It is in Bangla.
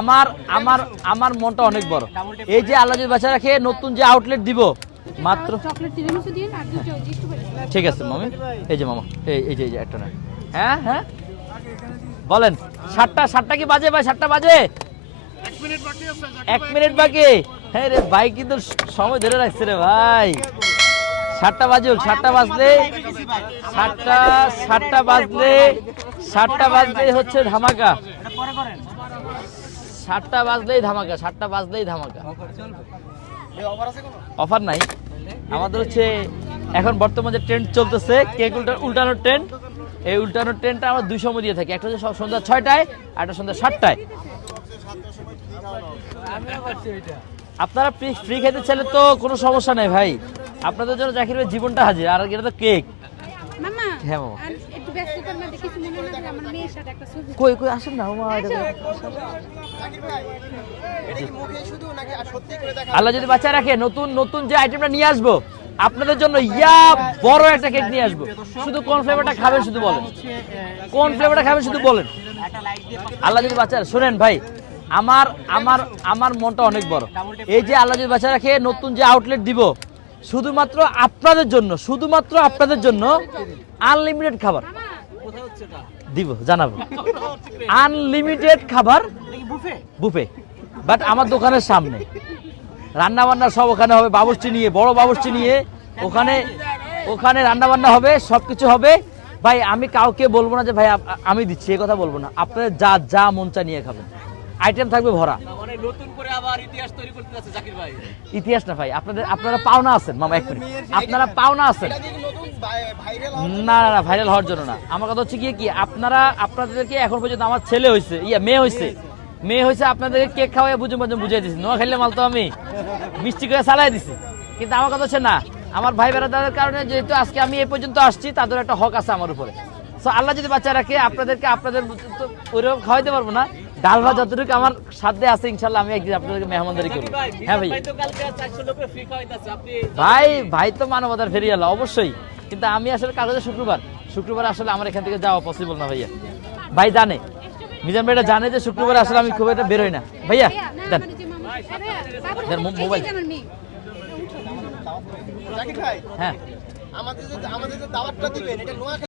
আমার আমার আমার মনটা অনেক বড়। এই যে আল্লাহ যদি বাচ্চা রাখে নতুন যে আউটলেট দিব মাত্র। ঠিক আছে মামি। এই যে মামা এই এই যে একটা না। হ্যাঁ হ্যাঁ? বলেন সাতটা সাতটা কি বাজে ভাই? সাতটা বাজে? এক মিনিট বাকি। হ্যাঁ রে ভাই কিন্তু সময় ধরে রাখছে রে ভাই। সাতটা বাজুক সাতটা বাজলে সাতটা সাতটা বাজলে সাতটা বাজলে হচ্ছে ধামাকা। সাতটা বাজলেই ধামাকা সাতটা বাজলেই ধামাকা। অফার নাই। আমাদের হচ্ছে এখন বর্তমানে ট্রেন্ড চলতেছে কেক উল্টা উল্টানোর ট্রেন্ড এই উল্টানোর ট্রেন্ডটা আমরা দুই সময় দিয়ে থাকি। একটা হচ্ছে সন্ধ্যা ছয়টায় আর একটা সন্ধ্যা সাতটায়। আপনারা ফ্রি খেতে চাইলে তো কোনো সমস্যা নেই ভাই। আপনাদের জন্য জাকির ভাই জীবনটা হাজির আর এটা তো কেক। হ্যাঁ, মামা। কই কই আসেন না মামা আল্লাহ যদি বাচ্চা রাখে নতুন নতুন যে আইটেমটা নিয়ে আসব আপনাদের জন্য ইয়া বড় একটা কেক নিয়ে আসব। শুধু কোন ফ্লেভারটা খাবেন শুধু বলেন। কোন ফ্লেভারটা খাবেন শুধু বলেন। আল্লাহ যদি বাচ্চা শোনেন ভাই আমার আমার আমার মনটা অনেক বড়। এই যে আল্লাহ যদি বাচ্চা রাখে নতুন যে আউটলেট দিব শুধুমাত্র আপনাদের জন্য শুধুমাত্র আপনাদের জন্য আনলিমিটেড খাবার। দিব জানাব। আনলিমিটেড খাবার বুফে? বাট আমার দোকানের সামনে। রান্না বান্না সব ওখানে হবে বাবুর্চি নিয়ে বড় বাবুর্চি নিয়ে। ওখানে ওখানে রান্না বান্না হবে সবকিছু হবে। ভাই আমি কাউকে বলব না যে ভাই আমি দিচ্ছি এই কথা বলব না। আপনাদের যা যা মন চা নিয়ে খাবেন। আইটেম থাকবে ভরা। ইতিহাস না ভাই আপনাদের আপনারা পাওনা আছেন মামা এক মিনিট। আপনারা পাওনা আছেন। না না না ভাইরাল হওয়ার জন্য না। আমার কথা হচ্ছে কি কি আপনারা আপনাদেরকে এখন পর্যন্ত আমার ছেলে হয়েছে ইয়া মেয়ে হয়েছে মেয়ে হয়েছে আপনাদেরকে কেক খাওয়াই বুঝুন বুঝুন বুঝিয়ে দিচ্ছি নোয়া খেললে মাল তো আমি। মিষ্টি করে চালাই দিছি। কিন্তু আমার কথা হচ্ছে না আমার ভাই বেড়াদারের কারণে যেহেতু আজকে আমি এই পর্যন্ত আসছি তাদের একটা হক আছে আমার উপরে। তো আল্লাহ যদি বাচ্চা রাখে আপনাদেরকে আপনাদের ওইরকম খাওয়াইতে পারব না। ডাল ভাত যতটুকু আমার সাথে আছে ইনশাল্লাহ আমি একদিন আপনাদেরকে মেহমানদারি করব। হ্যাঁ ভাই। ভাই ভাই ভাই তো মানবতার ফেরিয়ে অবশ্যই। কিন্তু আমি আসলে কাগজে শুক্রবার। শুক্রবার আসলে আমার এখান থেকে যাওয়া পসিবল না ভাইয়া। ভাই জানে মিজান ভাইটা জানে যে শুক্রবার আসলে আমি খুব একটা বেরোই না। ভাইয়া ভাইয়া, দেন। আমার এই যে মামা হ্যাঁ, ভাইয়া, বাবুর দেন, মো- এই যে মোবাইল। হ্যাঁ। আমাদের যে আমাদের যে দাওয়াতটা দিবেন এটা নোয়া